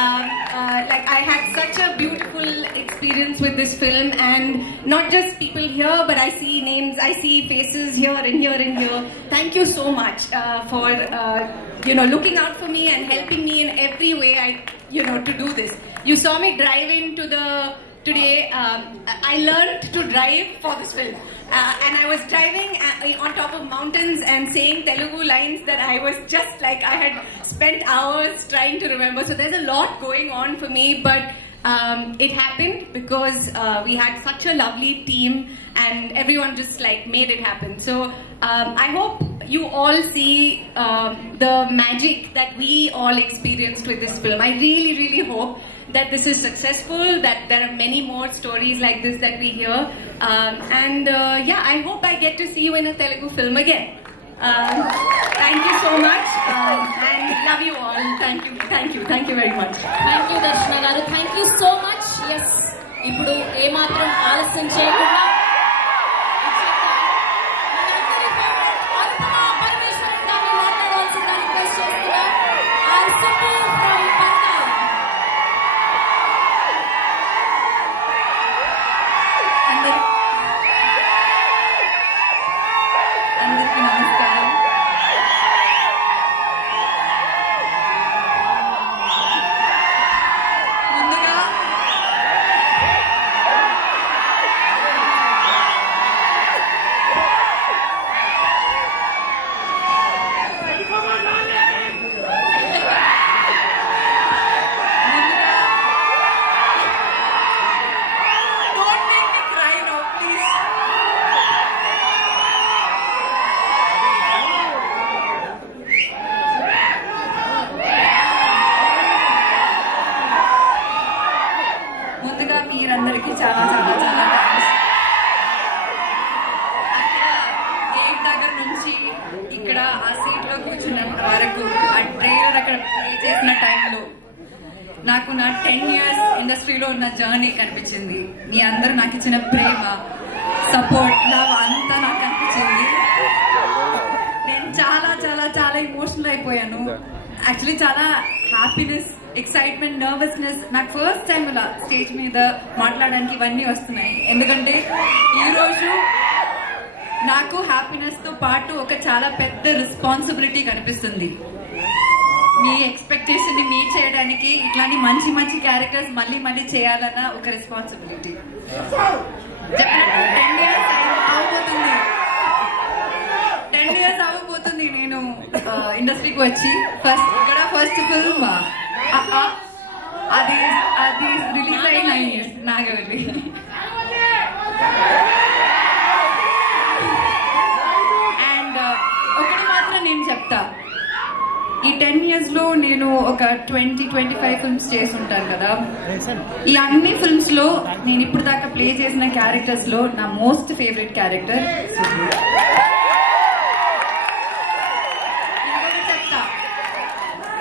Like I had such a beautiful experience with this film, and not just people here, but I see names, I see faces here and here and here. Thank you so much for looking out for me and helping me in every way to do this. You saw me drive into today. I learned to drive for this film, and I was driving on top of mountains and saying Telugu lines that I was just like I had spent hours trying to remember. So there's a lot going on for me, but it happened because we had such a lovely team and everyone just like made it happen. So I hope you all see the magic that we all experienced with this film. I really, really hope that this is successful, that there are many more stories like this that we hear. I hope I get to see you in a Telugu film again. Thank you so much, and love you all. Thank you very much. Thank you, Darshana garu. Thank you so much. Yes, ఇప్పుడు ఏ మాత్రం ఆలస్యం చేయకుండా మీరందరికీ చాలా thanks. Gate దగ్గర నుంచి ఇక్కడ ఆ సీట్ లో కూర్చున్నంత వరకు ఆ ట్రైలర్ అక్కడ ప్లే చేసిన టైంలో నాకు నా 10 years ఇండస్ట్రీలో ఉన్న జర్నీ కనిపించింది. మీ అందరూ నాకు ఇచ్చిన ప్రేమ, సపోర్ట్, లవ్ అంతా నాకు కనిపించింది. నేను చాలా చాలా చాలా ఎమోషనల్ అయిపోయాను. యాక్చువల్లీ చాలా హ్యాపీనెస్, ఎక్సైట్మెంట్, నర్వస్నెస్. నాకు ఫస్ట్ టైం ఇలా స్టేజ్ మీద మాట్లాడడానికి ఇవన్నీ వస్తున్నాయి. ఎందుకంటే ఈరోజు నాకు హ్యాపీనెస్ తో పాటు ఒక చాలా పెద్ద రెస్పాన్సిబిలిటీ కనిపిస్తుంది. మీ ఎక్స్పెక్టేషన్ ని మీట్ చేయడానికి ఇట్లాంటి మంచి మంచి క్యారెక్టర్స్ మళ్ళీ మళ్ళీ చేయాలన్న ఒక రెస్పాన్సిబిలిటీ. 10 years అవ్వబోతుంది నేను ఇండస్ట్రీకి వచ్చి. ఫస్ట్ ఫిల్మ్ అది రిలీజ్ అయి 9 years నాగవల్లి. అండ్ ఒకటి మాత్రం నేను చెప్తా, ఈ 10 years లో నేను ఒక 20-25 ఫిల్మ్స్ చేసి ఉంటాను కదా. ఈ అన్ని ఫిల్మ్స్ లో నేను ఇప్పుడు దాకా ప్లే చేసిన క్యారెక్టర్స్ లో నా మోస్ట్ ఫేవరెట్ క్యారెక్టర్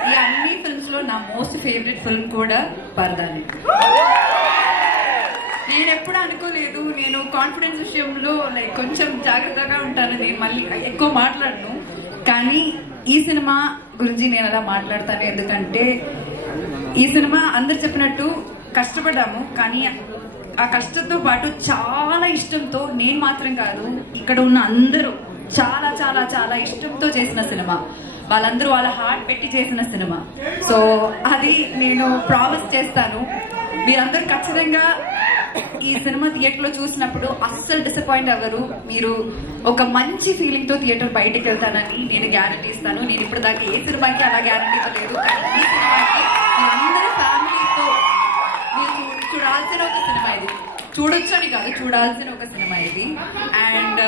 ఈ అన్ని ఫిల్మ్స్ లో నా మోస్ట్ ఫేవరెట్ ఫిల్మ్ కూడా పరదాని. నేను ఎప్పుడు అనుకోలేదు, నేను కాన్ఫిడెన్స్ విషయంలో లైక్ కొంచెం జాగ్రత్తగా ఉంటాను, నేను మళ్ళీ ఎక్కువ మాట్లాడను. కానీ ఈ సినిమా గురించి నేను అలా మాట్లాడతాను. ఎందుకంటే ఈ సినిమా అందరు చెప్పినట్టు కష్టపడ్డాము, కానీ ఆ కష్టంతో పాటు చాలా ఇష్టంతో, నేను మాత్రం కాదు ఇక్కడ ఉన్న అందరూ చాలా చాలా చాలా ఇష్టంతో చేసిన సినిమా. వాళ్ళందరూ వాళ్ళ హార్ట్ పెట్టి చేసిన సినిమా. సో అది నేను ప్రామిస్ చేస్తాను, మీరందరూ ఖచ్చితంగా ఈ సినిమా థియేటర్ లో చూసినప్పుడు అస్సలు డిసప్పాయింట్ అవ్వరు. మీరు ఒక మంచి ఫీలింగ్ తో థియేటర్ బయటకు వెళ్తానని నేను గ్యారంటీ ఇస్తాను. నేను ఇప్పుడు దాకా ఏ సినిమాకి అలా గ్యారంటీ ఇవ్వలేదు, కానీ ఈ సినిమాకి మీరందరూ ఫ్యామిలీతో మీరు చూడాల్సిన ఒక సినిమా ఇది. చూడొచ్చు అని కాదు, చూడాల్సిన ఒక సినిమా ఇది. అండ్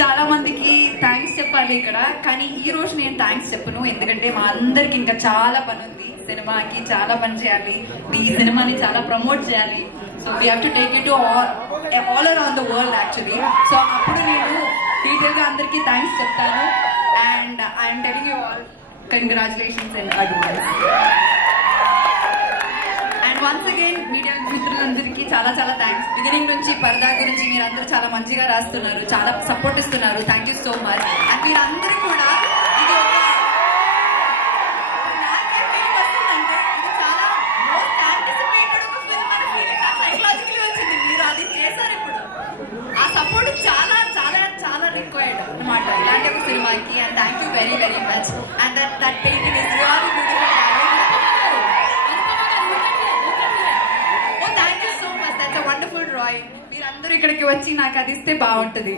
చాలా మందికి థ్యాంక్స్ చెప్పాలి ఇక్కడ, కానీ ఈ రోజు నేను థ్యాంక్స్ చెప్పను. ఎందుకంటే మా అందరికి ఇంకా చాలా పని ఉంది. సినిమాకి చాలా పని చేయాలి, ఈ సినిమాని చాలా ప్రమోట్ చేయాలి. So we have to take it to all around the world actually. So అప్పుడు నేను డీటెయిల్ గా అందరికి థ్యాంక్స్ చెప్తాను. And I'm telling you all congratulations in advance. And once again media మిత్రులందరికీ చాలా చాలా థ్యాంక్స్. బిగినింగ్ నుంచి పరదా గురించి మీరందరూ చాలా మంచిగా రాస్తున్నారు, చాలా సపోర్ట్ ఇస్తున్నారు. Thank you so much. And మీరందరూ కూడా ఇది that painting is really beautiful. Oh, thank you so much. That's a wonderful drawing. మీరందరూ ఇక్కడికి వచ్చి నాకు అది ఇస్తే బాగుంటుంది.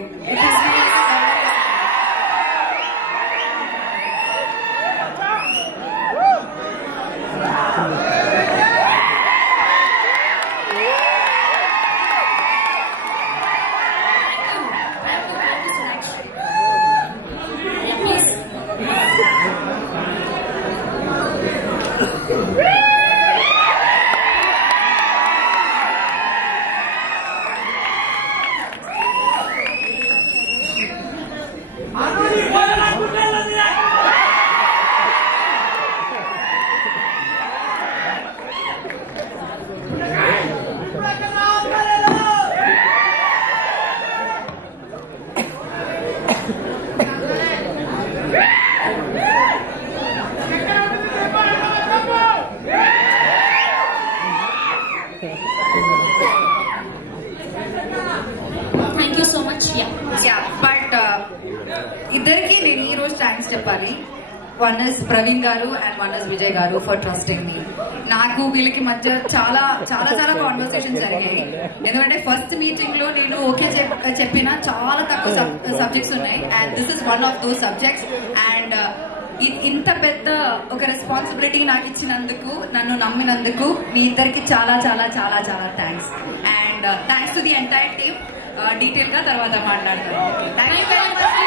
Thank you so much. But ఇద్దరికి నేను ఈ రోజు థ్యాంక్స్ చెప్పాలి. వన్ ఇస్ ప్రవీణ్ గారు అండ్ వన్ ఇస్ విజయ్ గారు ఫర్ ట్రస్టింగ్ మీ. నాకు వీళ్ళకి మధ్య చాలా చాలా చాలా కాన్వర్సేషన్ జరిగాయి. ఎందుకంటే ఫస్ట్ మీటింగ్ లో నేను ఓకే చెప్పిన చాలా తక్కువ సబ్జెక్ట్స్ ఉన్నాయి and this is one of those subjects. And ఇంత పెద్ద ఒక రెస్పాన్సిబిలిటీ నాకు ఇచ్చినందుకు, నన్ను నమ్మినందుకు మీ ఇద్దరికి చాలా చాలా చాలా చాలా thanks. And thanks to the entire team. Detail గా తర్వాత మాట్లాడతాను. Thank you very much.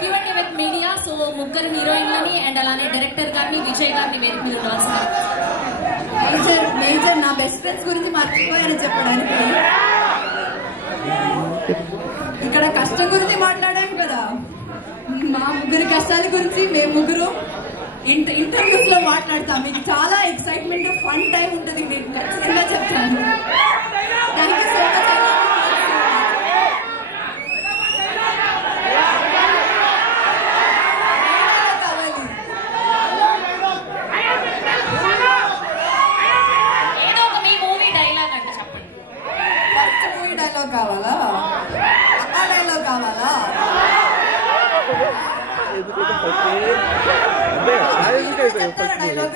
Q&A with media. So ముగ్గురు హీరోయిన్లని అండ్ అలానే డైరెక్టర్ గారిని విజయ్ గారిని వేదిక మీద ఉండవలసింది. మేజర్ నా బెస్ట్ ఫ్రెండ్స్ గురించి మర్చిపోయాను చెప్పడానికి. ఇక్కడ కష్టం గురించి మాట్లాడాం కదా, మా ముగ్గురి కష్టాల గురించి మేము ముగ్గురు ఇంటర్వ్యూస్ లో మాట్లాడతాం. మీకు చాలా ఎక్సైట్మెంట్ ఫన్ టైం ఉంటుంది, నేను ఖచ్చితంగా చెప్తాను. Thank you so much. ఏదో ఒక మీ మూవీ డైలాగ్ అంటే చెప్పండి. ఫస్ట్ మూవీ డైలాగ్ కావాలా? ఆ డైలాగ్ కావాలా? డైలాగ్